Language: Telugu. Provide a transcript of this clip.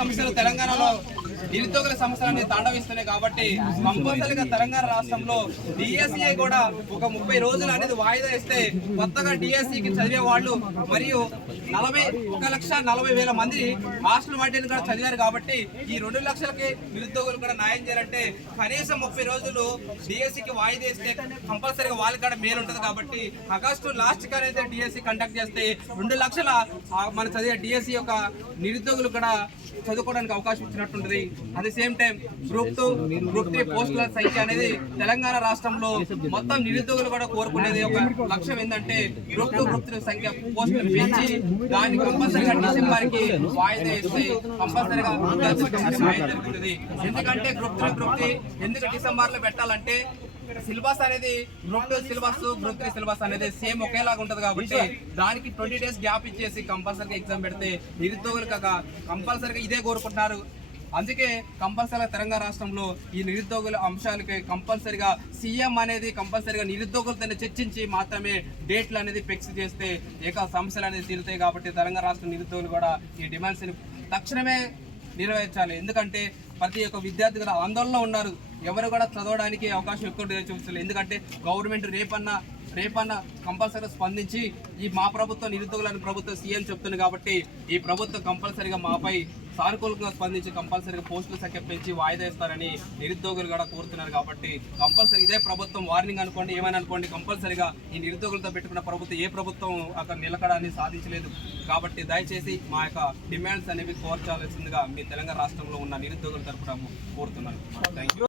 సమస్యలు తెలంగాణలో నిరుద్యోగుల సమస్యలు అనేది తాండవిస్తున్నాయి కాబట్టి కంపల్సరీగా తెలంగాణ రాష్ట్రంలో డిఎస్సి కూడా ఒక 30 రోజులు అనేది వాయిదా ఇస్తే కొత్తగా డిఎస్సికి చదివే వాళ్ళు మరియు 41,40,000 మంది హాస్టల్ వాటిని కూడా చదివారు కాబట్టి ఈ 2 లక్షలకి నిరుద్యోగులు కూడా న్యాయం చేయాలంటే కనీసం 30 రోజులు డిఎస్సికి వాయిదా ఇస్తే కంపల్సరీగా వాళ్ళకి కూడా మేలు ఉంటుంది కాబట్టి ఆగస్టు లాస్ట్ కి అయితే డిఎస్సి కండక్ట్ చేస్తే 2 లక్షల మన చదివే డిఎస్సి యొక్క నిరుద్యోగులు కూడా చదువుకోవడానికి అవకాశం ఇచ్చినట్టుంటది. At same time group 2 group 3 పోస్టుల సంఖ్య అనేది తెలంగాణ రాష్ట్రంలో మొత్తం నిరుద్యోగులు కూడా కోరుకునేది ఒక లక్ష్యం ఏంటంటే గ్రూప్ 2 గ్రూప్ 3 సంఖ్య పోస్టులు పెంచి దాన్ని కంపల్సరీగా డిసెంబర్ కి వాయిదా ఇస్తే కంపల్సరీగా జరుగుతుంది. ఎందుకంటే గ్రూప్ 3 ఎందుకు డిసెంబర్ లో పెట్టాలంటే సిలబస్ అనేది గ్రూప్ 2 సిలబస్ గ్రూప్ 3 సిలబస్ అనేది సేమ్ ఒకేలాగా ఉంటది కాబట్టి దానికి 20 days గ్యాప్ ఇచ్చేసి కంపల్సరీగా ఎగ్జామ్ పెడితే నిరుద్యోగులు కంపల్సరీగా ఇదే కోరుకుంటున్నారు. అందుకే కంపల్సరీగా తెలంగాణ రాష్ట్రంలో ఈ నిరుద్యోగుల అంశాలకి కంపల్సరీగా సీఎం అనేది కంపల్సరీగా నిరుద్యోగులతో చర్చించి మాత్రమే డేట్లు అనేది ఫిక్స్ చేస్తే సమస్యలు అనేది తీరుతాయి. కాబట్టి తెలంగాణ రాష్ట్ర నిరుద్యోగులు కూడా ఈ డిమాండ్స్ తక్షణమే నెరవేర్చాలి. ఎందుకంటే ప్రతి ఒక్క విద్యార్థి కూడా ఆందోళనలో ఉన్నారు. ఎవరు కూడా చదవడానికి అవకాశం ఎక్కువ చూపించలేదు. ఎందుకంటే గవర్నమెంట్ రేపన్న కంపల్సరీగా స్పందించి ఈ మా ప్రభుత్వం నిరుద్యోగులని ప్రభుత్వం సీఎం చెప్తుంది కాబట్టి ఈ ప్రభుత్వం కంపల్సరీగా మాపై సానుకూలంగా స్పందించి కంపల్సరీగా పోస్టుల సంఖ్య పెంచి వాయిదా ఇస్తారని నిరుద్యోగులు కూడా కోరుతున్నారు. కాబట్టి కంపల్సరీ ఇదే ప్రభుత్వం వార్నింగ్ అనుకోండి ఏమైనా అనుకోండి కంపల్సరీగా ఈ నిరుద్యోగులతో పెట్టుకున్న ప్రభుత్వం ఏ ప్రభుత్వం అక్కడ నిలకడాన్ని సాధించలేదు. కాబట్టి దయచేసి మా యొక్క డిమాండ్స్ అనేవి కోర్చాల్సిందిగా మీ తెలంగాణ రాష్ట్రంలో ఉన్న నిరుద్యోగుల తరపున కోరుతున్నాను. Thank you.